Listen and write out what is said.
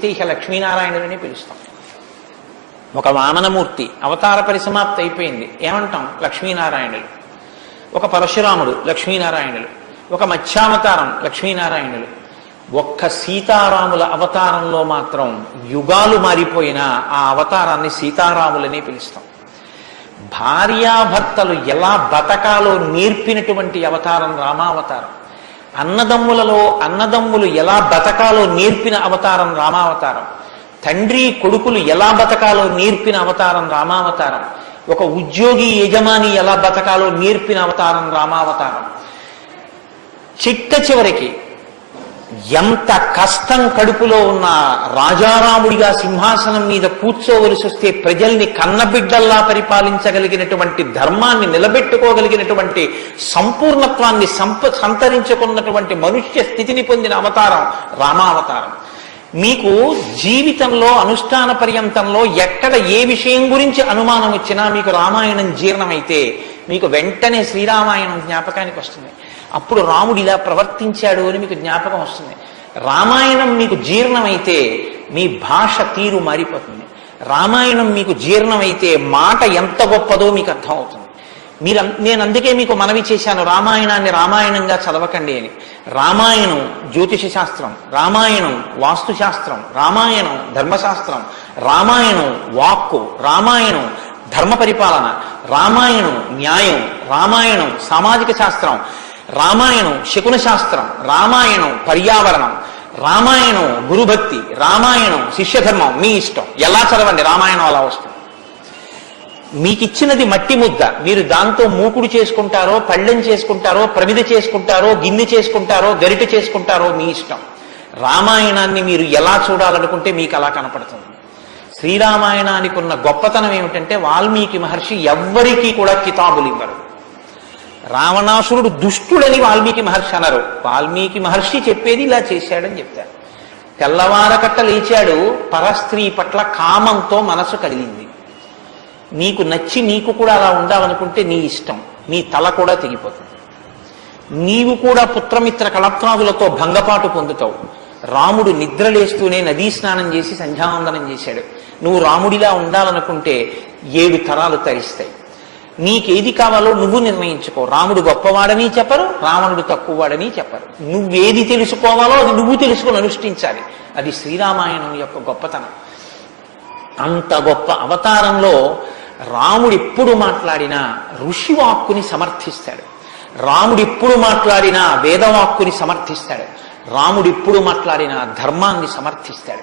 పిలిస్తే ఇక లక్ష్మీనారాయణులని పిలుస్తాం. ఒక వామనమూర్తి అవతార పరిసమాప్తి అయిపోయింది, ఏమంటాం? లక్ష్మీనారాయణులు. ఒక పరశురాముడు, లక్ష్మీనారాయణులు. ఒక మత్స్యావతారం, లక్ష్మీనారాయణులు. ఒక్క సీతారాముల అవతారంలో మాత్రం యుగాలు మారిపోయినా ఆ అవతారాన్ని సీతారాములని పిలుస్తాం. భార్యాభర్తలు ఎలా బతకాలో నేర్పినటువంటి అవతారం రామావతారం. అన్నదమ్ములు ఎలా బతకాలో నేర్పిన అవతారం రామావతారం. తండ్రి కొడుకులు ఎలా బతకాలో నేర్పిన అవతారం రామావతారం. ఒక ఉద్యోగి యజమాని ఎలా బతకాలో నేర్పిన అవతారం రామావతారం. చిట్ట చివరికి ఎంత కష్టం కడుపులో ఉన్న రాజారాముడిగా సింహాసనం మీద కూర్చోవలసి వస్తే ప్రజల్ని కన్నబిడ్డల్లా పరిపాలించగలిగినటువంటి ధర్మాన్ని నిలబెట్టుకోగలిగినటువంటి సంపూర్ణత్వాన్ని సంతరించుకున్నటువంటి మనుష్య స్థితిని పొందిన అవతారం రామావతారం. మీకు జీవితంలో అనుష్ఠాన పర్యంతంలో ఎక్కడ ఏ విషయం గురించి అనుమానం వచ్చినా మీకు రామాయణం జీర్ణమైతే మీకు వెంటనే శ్రీరామాయణం జ్ఞాపకానికి వస్తుంది. అప్పుడు రాముడు ఇలా ప్రవర్తించాడు అని మీకు జ్ఞాపకం వస్తుంది. రామాయణం మీకు జీర్ణమైతే మీ భాష తీరు మారిపోతుంది. రామాయణం మీకు జీర్ణమైతే మాట ఎంత గొప్పదో మీకు అర్థమవుతుంది. నేను అందుకే మీకు మనవి చేశాను, రామాయణాన్ని రామాయణంగా చదవకండి అని. రామాయణం జ్యోతిష శాస్త్రం, రామాయణం వాస్తుశాస్త్రం, రామాయణం ధర్మశాస్త్రం, రామాయణం వాక్కు, రామాయణం ధర్మ పరిపాలన, రామాయణం న్యాయం, రామాయణం సామాజిక శాస్త్రం, రామాయణం శకున శాస్త్రం, రామాయణం పర్యావరణం, రామాయణం గురుభక్తి, రామాయణం శిష్యధర్మం. మీ ఇష్టం, ఎలా చదవండి, రామాయణం అలా వస్తుంది. మీకిచ్చినది మట్టి ముద్ద, మీరు దాంతో మూకుడు చేసుకుంటారో, పళ్ళెం చేసుకుంటారో, ప్రమిద చేసుకుంటారో, గిన్నె చేసుకుంటారో, గరిటె చేసుకుంటారో మీ ఇష్టం. రామాయణాన్ని మీరు ఎలా చూడాలనుకుంటే మీకు అలా కనపడుతుంది. శ్రీరామాయణానికి ఉన్న గొప్పతనం ఏమిటంటే వాల్మీకి మహర్షి ఎవ్వరికీ కూడా కితాబులు ఇవ్వరు. రావణాసురుడు దుష్టుడని వాల్మీకి మహర్షి అన్నారు. వాల్మీకి మహర్షి చెప్పేది ఇలా చేశాడని చెప్తారు. తెల్లవారకట్ట లేచాడు, పరస్త్రీ పట్ల కామంతో మనసు కదిలింది. నీకు నచ్చి నీకు కూడా అలా ఉండాలనుకుంటే నీ ఇష్టం, నీ తల కూడా తెగిపోతుంది. నీవు కూడా పుత్రమిత్ర కళత్రాదులతో భంగపాటు పొందుతావు. రాముడు నిద్రలేస్తూనే నదీ స్నానం చేసి సంధ్యావందనం చేశాడు. నువ్వు రాముడిలా ఉండాలనుకుంటే 7 తరాలు తరిస్తాయి. నీకేది కావాలో నువ్వు నిర్ణయించుకో. రాముడు గొప్పవాడని చెప్పరు, రావణుడు తక్కువవాడని చెప్పరు. నువ్వేది తెలుసుకోవాలో అది నువ్వు తెలుసుకొని అనుష్ఠించాలి. అది శ్రీరామాయణం యొక్క గొప్పతనం. అంత గొప్ప అవతారంలో రాముడు ఎప్పుడు మాట్లాడినా ఋషివాక్కుని సమర్థిస్తాడు. రాముడు ఎప్పుడు మాట్లాడినా వేదవాక్కుని సమర్థిస్తాడు. రాముడు ఎప్పుడు మాట్లాడినా ధర్మాన్ని సమర్థిస్తాడు.